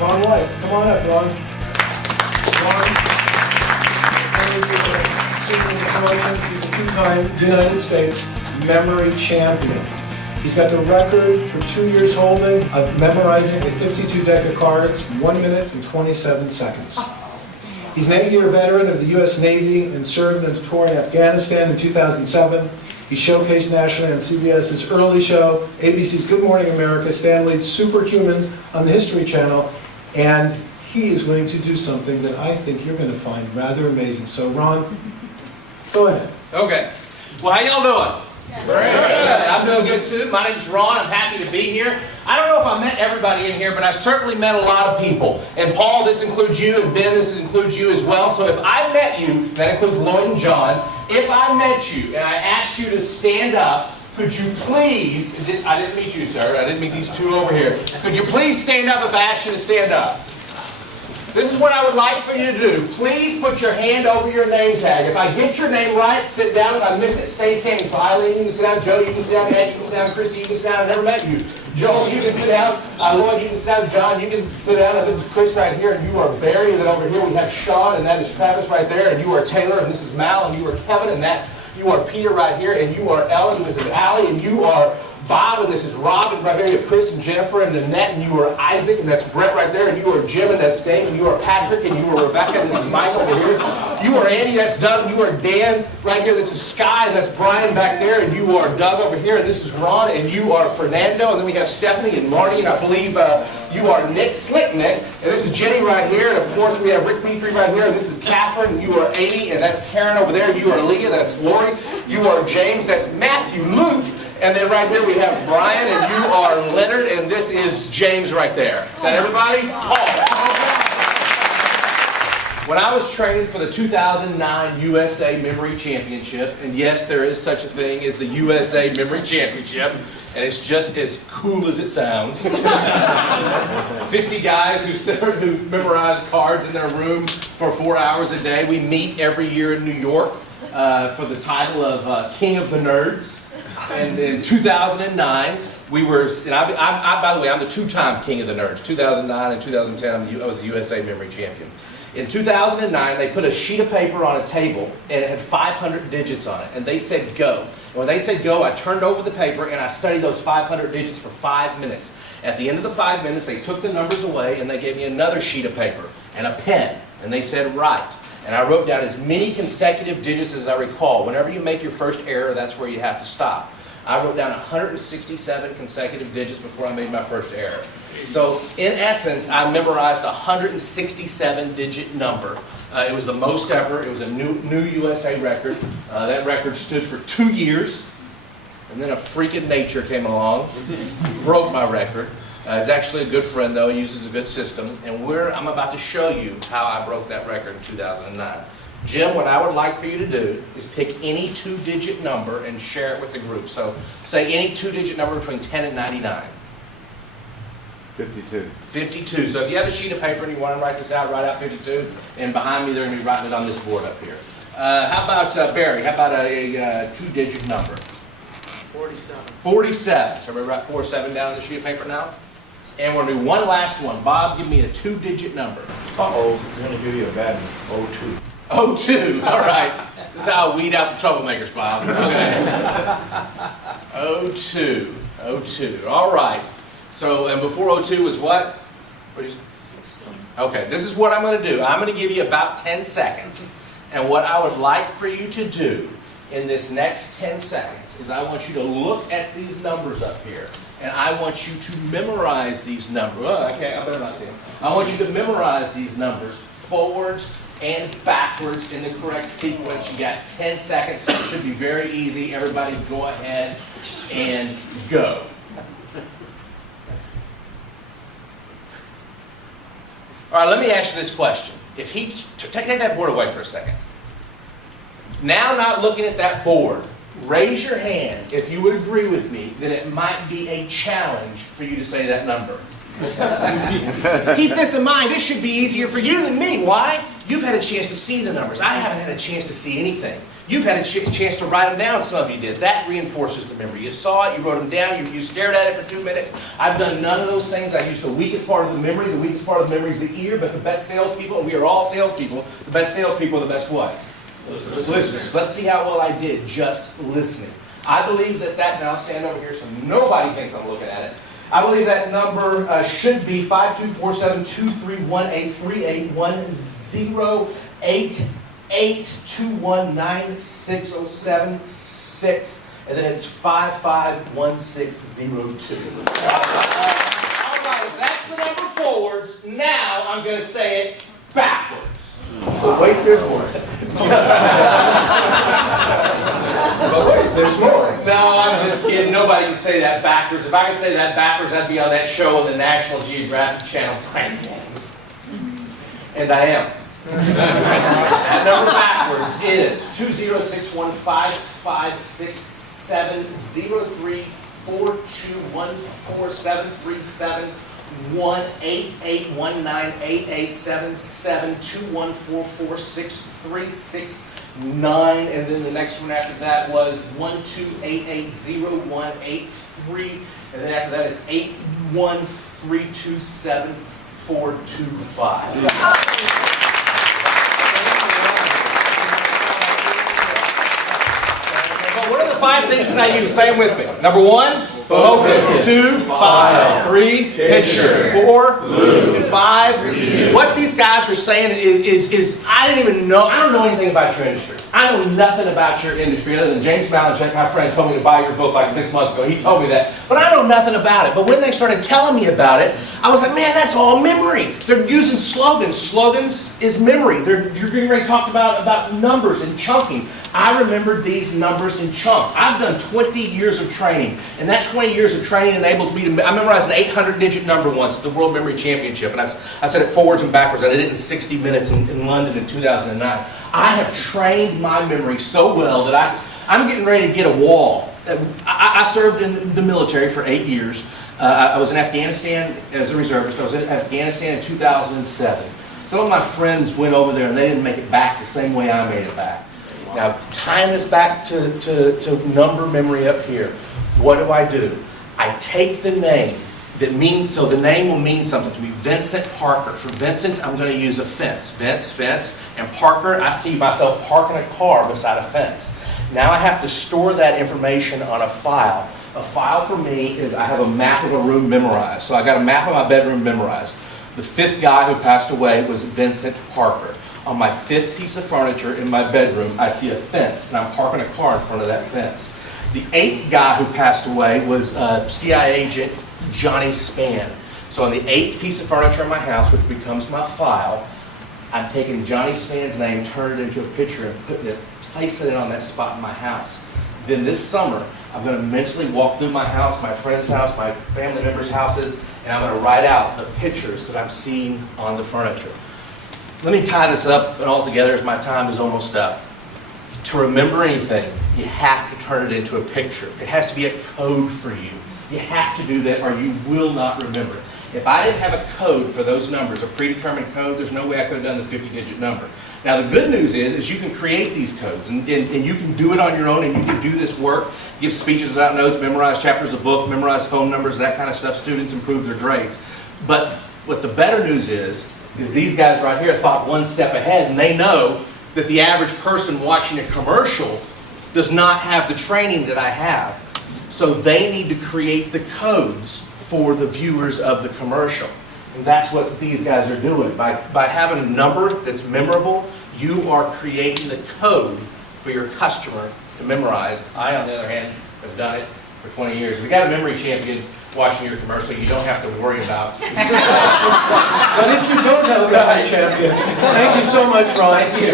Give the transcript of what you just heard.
Ron White. Come on up, Ron. He's a two-time United States memory champion. He's got the record for 2 years holding of memorizing a 52 deck of cards, 1 minute and 27 seconds. He's an 8-year veteran of the U.S. Navy and served in a tour in Afghanistan in 2007. He showcased nationally on CBS's early show, ABC's Good Morning America, Stan Lee's Superhumans on the History Channel, and he is going to do something that I think you're going to find rather amazing. So, Ron, go ahead. Okay. Well, how y'all doing? Very good. I'm doing good too. My name's Ron. I'm happy to be here. I don't know if I met everybody in here, but I've certainly met a lot of people. And Paul, this includes you, and Ben, this includes you as well. So if I met you, that includes Lloyd and John, if I met you and I asked you to stand up, could you please, I didn't meet you, sir. I didn't meet these two over here. Could you please stand up if I asked you to stand up? This is what I would like for you to do. Please put your hand over your name tag. If I get your name right, sit down. If I miss it, stay standing. So Eileen, you can sit down. Joe, you can sit down. Ed, you can sit down. Christy, you can sit down. I never met you. Joel, you can sit down. Lloyd, you can sit down. John, you can sit down. And this is Chris right here. And you are Barry. And then over here we have Sean. And that is Travis right there. And you are Taylor. And this is Mal. And you are Kevin. And that you are Peter right here. And you are Ellen. And this is Allie. And you are Bob, and this is Rob, and right here you have Chris and Jennifer and Annette, and you are Isaac, and that's Brett right there, and you are Jim, and that's Dave, and you are Patrick, and you are Rebecca, and this is Mike over here. You are Andy, that's Doug, and you are Dan right here, this is Sky, and that's Brian back there, and you are Doug over here, and this is Ron, and you are Fernando, and then we have Stephanie and Marty, and I believe you are Nick, Slick Nick, and this is Jenny right here, and of course we have Rick Petrie right here, and this is Catherine, and you are Amy, and that's Karen over there, you are Leah, that's Lori, you are James, that's Matthew, Luke, and then right here we have Brian, and you are Leonard, and this is James right there. Is that everybody? Paul. When I was training for the 2009 USA Memory Championship, and yes, there is such a thing as the USA Memory Championship, and it's just as cool as it sounds. 50 guys who memorize cards in their room for 4 hours a day. We meet every year in New York for the title of King of the Nerds. And in 2009, we were, and by the way, I'm the two-time King of the Nerds. 2009 and 2010, I was the USA Memory Champion. In 2009, they put a sheet of paper on a table, and it had 500 digits on it, and they said go. And when they said go, I turned over the paper, and I studied those 500 digits for 5 minutes. At the end of the 5 minutes, they took the numbers away, and they gave me another sheet of paper and a pen, and they said write. And I wrote down as many consecutive digits as I recall. Whenever you make your first error, that's where you have to stop. I wrote down 167 consecutive digits before I made my first error. So, in essence, I memorized a 167-digit number. It was the most ever. It was a new USA record. That record stood for 2 years. And then a freak of nature came along, broke my record. He's actually a good friend, though. He uses a good system. And I'm about to show you how I broke that record in 2009. Jim, what I would like for you to do is pick any 2-digit number and share it with the group. So say any 2-digit number between 10 and 99. 52. 52. So if you have a sheet of paper and you want to write this out, write out 52. And behind me, they're going to be writing it on this board up here. How about Barry? How about a 2-digit number? 47. 47. So everybody write 47 down on the sheet of paper now. And we're going to do one last one. Bob, give me a 2-digit number. Uh-oh, he's going to give you a bad one. 02. 02, all right. This is how I weed out the troublemakers, Bob. Okay. 02, 02, all right. So, and before 02 was what? What did you say? Okay, this is what I'm going to do. I'm going to give you about 10 seconds. And what I would like for you to do in this next 10 seconds is I want you to look at these numbers up here. And I want you to memorize these numbers. Oh, I better not see them. I want you to memorize these numbers forwards and backwards in the correct sequence. You got 10 seconds, so it should be very easy. Everybody go ahead and go. All right, let me ask you this question. If he, take that board away for a second. Now not looking at that board, raise your hand if you would agree with me that it might be a challenge for you to say that number. Keep this in mind. This should be easier for you than me. Why? You've had a chance to see the numbers. I haven't had a chance to see anything. You've had a chance to write them down, some of you did. That reinforces the memory. You saw it, you wrote them down, you stared at it for 2 minutes. I've done none of those things. I use the weakest part of the memory. The weakest part of the memory is the ear, but the best salespeople, and we are all salespeople, the best salespeople are the best what? Listeners. Let's see how well I did just listening. I believe that now I'll stand over here so nobody thinks I'm looking at it. I believe that number should be 5247231838219076, and then it's 551602. All right, if that's the number forwards, now I'm going to say it backwards. But wait, there's more. But wait, there's more. No, I'm just kidding. Nobody can say that backwards. If I could say that backwards, I'd be on that show on the National Geographic Channel, Prank Games. And I am. That number backwards is 206156703418819877214463669, and then the next one after that was 1288018, and then after that it's 813274225. What are the 5 things that I use? Say them with me. Number 1, focus. 2, file. 3, picture. 4, glue. And 5, review. What these guys are saying is I don't know anything about your industry. I know nothing about your industry other than James Malinchak, my friend, told me to buy your book like 6 months ago. He told me that. But I know nothing about it. But when they started telling me about it, I was like, man, that's all memory. They're using slogans. Slogans is memory. You're getting ready to talk about numbers and chunking. I remembered these numbers in chunks. I've done 20 years of training, and that 20 years of training enables me to, I memorized an 800-digit number once at the World Memory Championship, and I said it forwards and backwards. I did it in 60 minutes in London in 2009. I have trained my memory so well that I'm getting ready to get a wall. I served in the military for 8 years. I was in Afghanistan as a reservist. I was in Afghanistan in 2007. Some of my friends went over there and they didn't make it back the same way I made it back. Now, tying this back to number memory up here, what do? I take the name that means, so the name will mean something to me. Vincent Parker. For Vincent, I'm going to use a fence. Fence. And Parker, I see myself parking a car beside a fence. Now I have to store that information on a file. A file for me is I have a map of a room memorized. So I got a map of my bedroom memorized. The 5th guy who passed away was Vincent Parker. On my 5th piece of furniture in my bedroom, I see a fence, and I'm parking a car in front of that fence. The 8th guy who passed away was CIA agent Johnny Spann. So on the 8th piece of furniture in my house, which becomes my file, I'm taking Johnny Spann's name, turning it into a picture, and placing it on that spot in my house. Then this summer, I'm going to mentally walk through my house, my friend's house, my family members' houses, and I'm going to write out the pictures that I'm seeing on the furniture. Let me tie this up and all together as my time is almost up. To remember anything, you have to turn it into a picture. It has to be a code for you. You have to do that or you will not remember it. If I didn't have a code for those numbers, a predetermined code, there's no way I could have done the 50-digit number. Now the good news is you can create these codes and you can do it on your own and you can do this work, give speeches without notes, memorize chapters of book, memorize phone numbers, that kind of stuff. Students improve their grades. But what the better news is these guys right here thought one step ahead, and they know that the average person watching a commercial does not have the training that I have. So they need to create the codes for the viewers of the commercial. And that's what these guys are doing. By having a number that's memorable, you are creating the code for your customer to memorize. I, on the other hand, have done it for 20 years. If you got a memory champion watching your commercial, you don't have to worry about. But if you don't have a memory champion, thank you so much, Ron. Thank you.